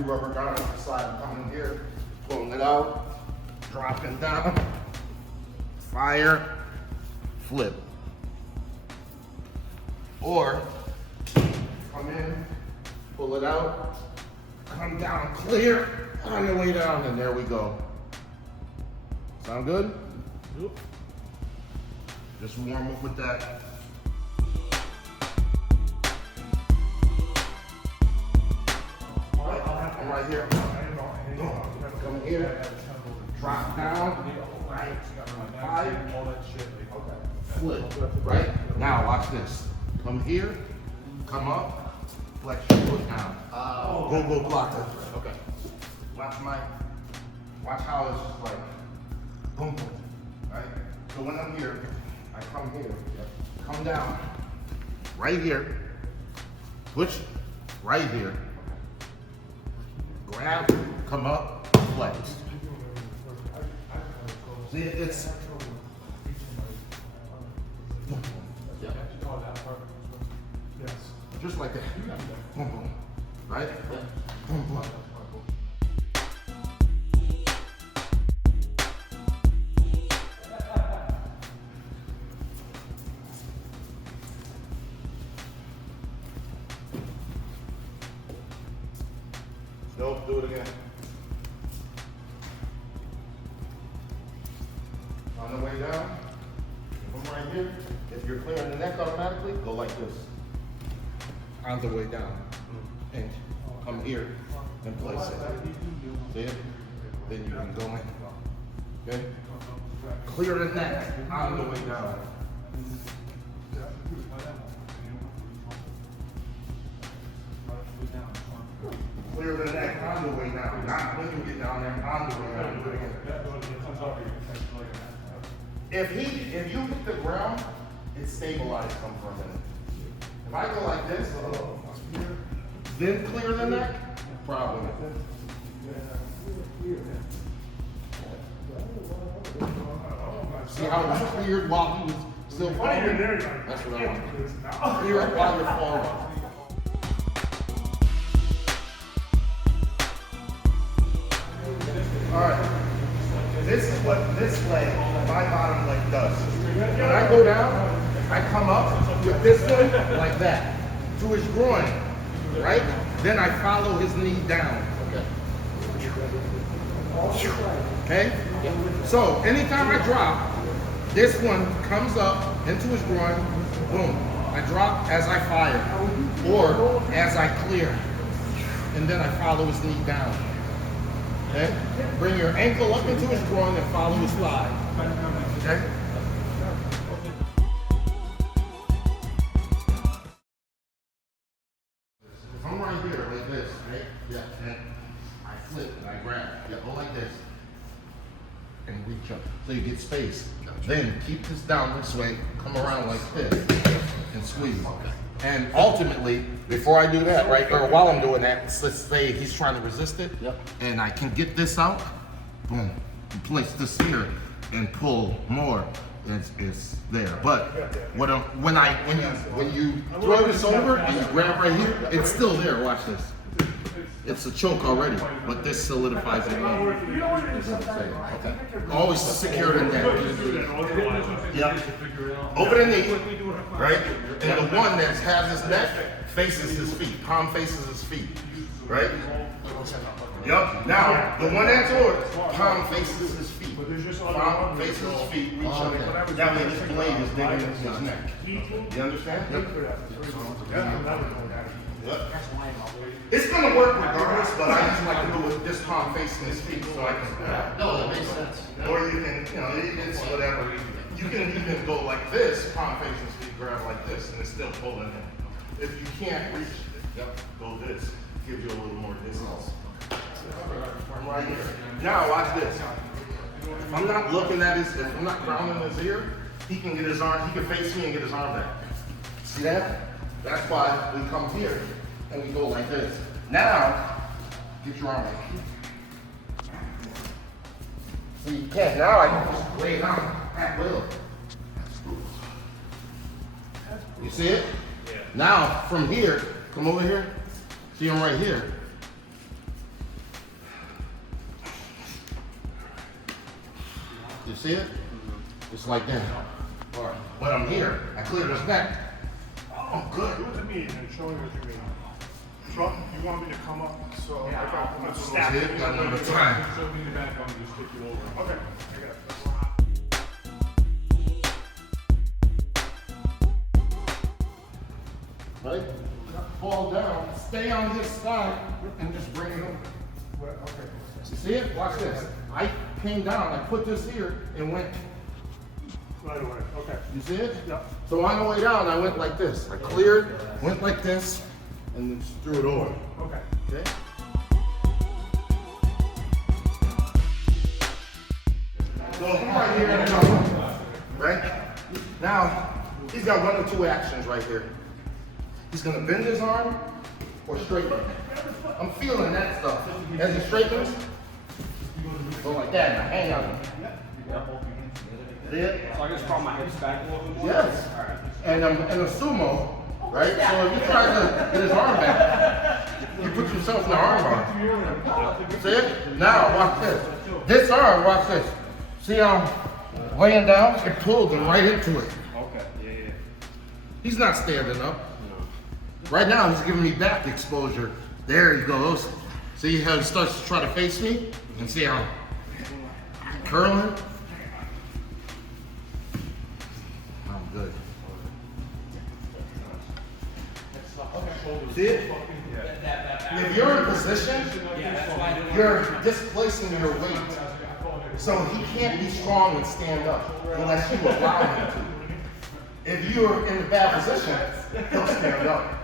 do rubber guard, slide coming here, pulling it out, dropping down, fire, flip. Or come in, pull it out, come down clear on the way down, and there we go. Sound good? Yep. Just warm up with that. I'm right here. Come here. Drop down. Right. Flip. Right? Now watch this. Come here. Come up. Flex your foot down. Go blocker. Okay. Watch how it's just like boom boom. Right? So when I'm here, I come here. Come down. Right here. Push right here. Grab, come up, flex. See, it's just like that. Boom, boom. Right? Boom, boom. Nope, do it again. On the way down, come right here. If you're clearing the neck automatically, go like this. On the way down. And come here and place it. See it? Then you can go in. Okay? Clear the neck on the way down. Clear the neck on the way down, not when you get down there, on the way down. Do it again. If you hit the ground, it stabilizes them for a minute. If I go like this, then clear the neck, problem. See how it was cleared while he was still falling? That's what I want. Clear it while you're falling. All right, this is what this leg, my bottom leg does. When I go down, I come up with this one like that, to his groin, right? Then I follow his knee down. Okay? So anytime I drop, this one comes up into his groin, boom. I drop as I fire, or as I clear, and then I follow his knee down. Okay? Bring your ankle up into his groin and follow his thigh. Okay? If I'm right here like this, right? Yeah. And I flip and I grab. Yeah, go like this. And reach up. So you get space. Then keep this down this way, come around like this, and squeeze. And ultimately, before I do that, right, or while I'm doing that, let's say he's trying to resist it, and I can get this out, boom, and place this here, and pull more. It's there. But when you throw this over and you grab right here, it's still there. Watch this. It's a choke already, but this solidifies it. Okay. Always secure the neck. Yep. Over the knee, right? And the one that has his neck faces his feet. Palm faces his feet, right? Yep. Now, the one that's yours, palm faces his feet. Palm faces his feet, reach up. That way this blade is digging into his neck. You understand? Yep. It's gonna work regardless, but I just like to do it this palm facing his feet so I can. No, that makes sense. Or you can, it's whatever. You can even go like this, palm facing his feet, grab like this, and it's still pulling in. If you can't reach it, go this. Gives you a little more distance. I'm right here. Now watch this. If I'm not looking at if I'm not grounding his ear, he can get his arm, he can face me and get his arm back. See that? That's why we come here and we go like this. Now, get your arm back. So you can't, now I can just lay it on at will. You see it? Yeah. Now, from here, come over here. See him right here. You see it? Just like that. All right. But I'm here. I cleared his neck. Oh, good. Do it to me and show me what you mean. Trump, you want me to come up? So I got my That's staff. it. Got another time. Show me the back, I'm gonna just take you over. Okay, I got it. Right? Fall down. Stay on his side and just bring it over. Well, okay. You see it? Watch this. I came down. I put this here and went. Right away. Okay. You see it? Yep. So on the way down, I went like this. I cleared, went like this, and then just threw it over. Okay. Okay? So I'm right here in the middle, right? Now, he's got one of two actions right here. He's gonna bend his arm or straighten it. I'm feeling that stuff. As he straightens, go like that and I hang on him. See it? So I just brought my hips back a little bit more? Yes. And in a sumo, right? So if you try to get his arm back, you put yourself in the arm bar. See it? Now, watch this. This arm, watch this. See how I'm laying down? It pulled him right into it. Okay, yeah. He's not standing up. Right now, he's giving me back exposure. There he goes. See how he starts to try to face me? And see how I'm curling? I'm good. See it? If you're in position, you're displacing your weight. So he can't be strong and stand up unless you allow him to. If you're in a bad position, he'll stand up.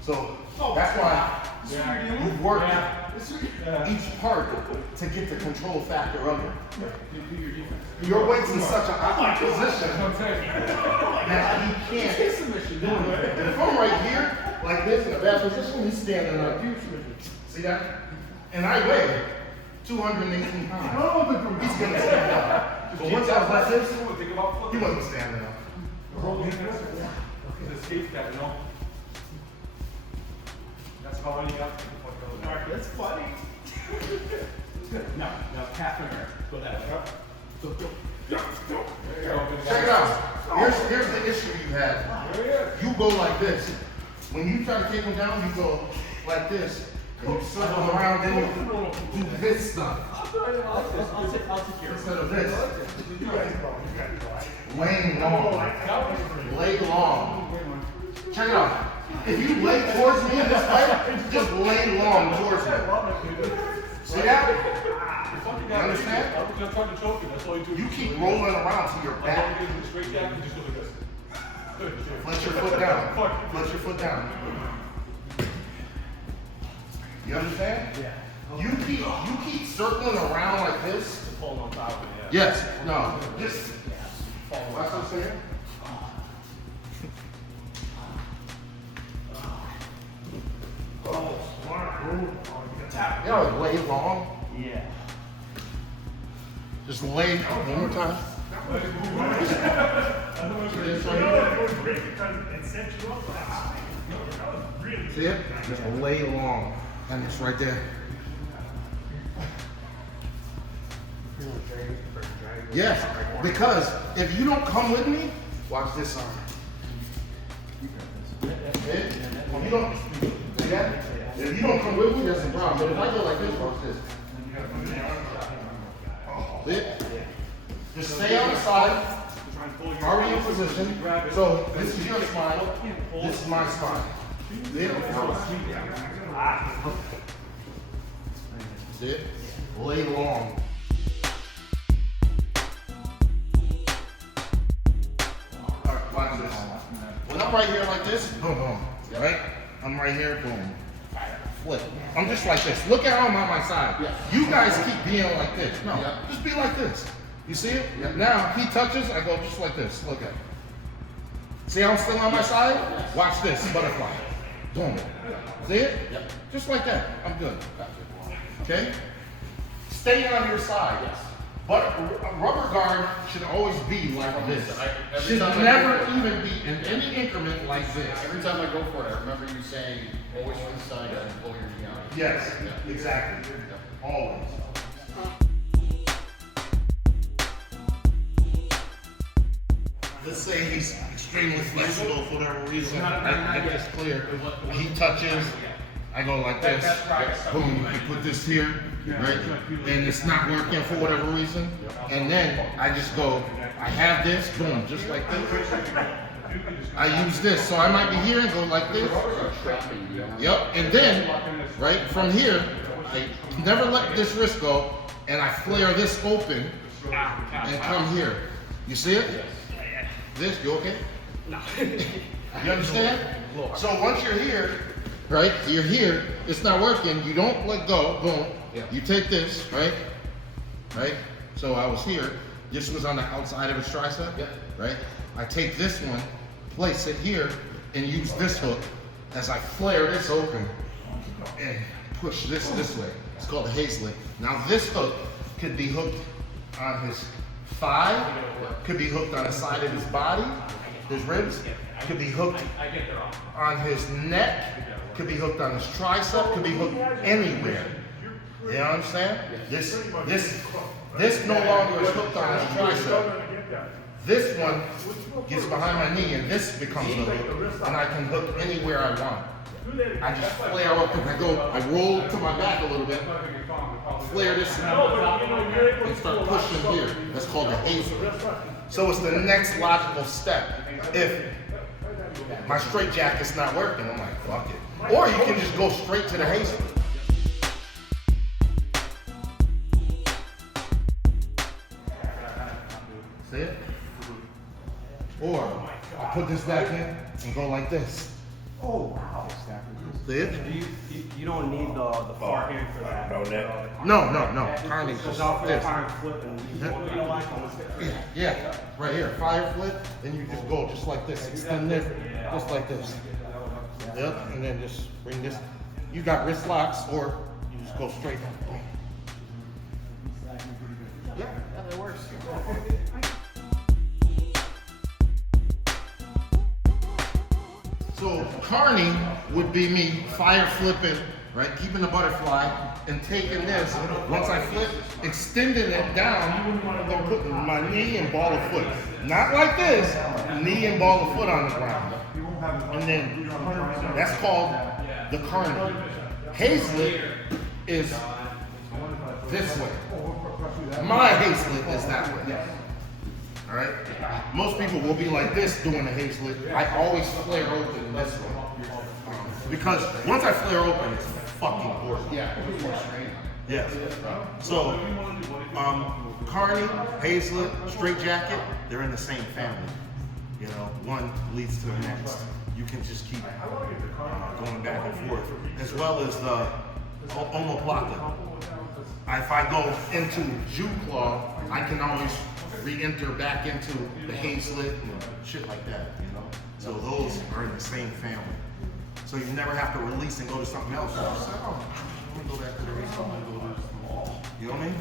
So that's why you work each part to get the control factor of it. Your weight's in such an awkward position that he can't do anything. And if I'm right here, like this, in a bad position, he's standing up. See that? And I weigh 218 pounds. He's gonna stand up. But once I was like this, he wasn't standing up. That's how you got to Alright, that's funny. No, half finger. Go that way. So go. Check it out. Here's the issue you have. You go like this. When you try to take him down, you go like this. And you circle around, then you do this stuff. I'll take care Instead of this. You guys go. You guys go. Laying long. Lay long. Check it out. If you lay towards me in this way, just lay long towards me. See that? You understand? I'm trying to choke you, that's all you do. You keep rolling around to your back. Straight down, you just go like this. Let your foot down. Let your foot down. You understand? Yeah. You keep circling around like this. Falling on top of it, yeah. Yes. No. Just. That's what I'm saying. You know, lay long. Yeah. Just lay one more time. See it? Just lay long. And it's right there. Yes, because if you don't come with me, watch this arm. If you don't, see that? If you don't come with me, that's a problem. But if I go like this, watch this. See it? Just stay on the side. Already in position. So this is your spine. This is my spine. See it? See it? Lay long. Alright, watch this. When I'm right here like this, boom, boom. Right? I'm right here, boom. Flip. I'm just like this. Look at how I'm on my side. You guys keep being like this. No, just be like this. You see it? Now he touches, I go just like this. Look at it. See how I'm still on my side? Watch this, butterfly. Boom. See it? Just like that. I'm good. Okay? Stay on your side. But a rubber guard should always be like this. Should never even be in any increment like this. Every time I go for it, I remember you saying, always to the side and pull your knee out. Yes, exactly. Always. stainless steel for whatever reason. I get this clear. He touches. I go like this. Boom. You put this here, right? And it's not working for whatever reason. And then I just go. I have this. Boom. Just like this. I use this. So I might be here and go like this. Yep. And then, right from here, I never let this wrist go, and I flare this open and come here. You see it? This, you okay? No. You understand? So once you're here, right? You're here, it's not working, you don't let go, boom. You take this, right? Right? So I was here, this was on the outside of his tricep, right? I take this one, place it here, and use this hook as I flare this open and push this way. It's called a Hazlitt. Now this hook could be hooked on his thigh, could be hooked on the side of his body, his ribs, could be hooked on his neck, could be hooked on his tricep, could be hooked anywhere. You know what I'm saying? This no longer is hooked on his tricep. This one gets behind my knee and this becomes the hook, and I can hook anywhere I want. I just flare up and I roll to my back a little bit, flare this and start pushing here. That's called a Hazlitt. So it's the next logical step. If my straight jacket's not working, I'm like, fuck it. Or you can just go straight to the Hazlitt. See it? Or I put this back in and go like this. Oh, wow. See it? You don't need the far hand for that. No. Carney, Because just off the this. fire flip and you don't like on the stick. Yeah, right here, fire flip, and you just go just like this, extend this, just like this. Yep, and then just bring this. You got wrist locks, or you just go straight. Yeah, that works. So Carney would be me fire flipping, right? Keeping the butterfly and taking this. Once I flip, extending it down, and then putting my knee and ball of foot. Not like this, knee and ball of foot on the ground. And then that's called the Carney. Hazlitt is this way. My Hazlitt is that way. All right? Most people will be like this doing the Hazlitt. I always flare open this way. Because once I flare open, it's fucking gorgeous. Yeah. So, Carney, Hazlitt, straight jacket, they're in the same family. You know, one leads to the next. You can just keep going back and forth. As well as the omoplata. If I go into Jew claw, I can always re-enter back into the Hazlitt and shit like that, you know? So those are in the same family. So you never have to release and go to something else. You just say, oh, I'm gonna go back to the Hazlitt. You know what I mean?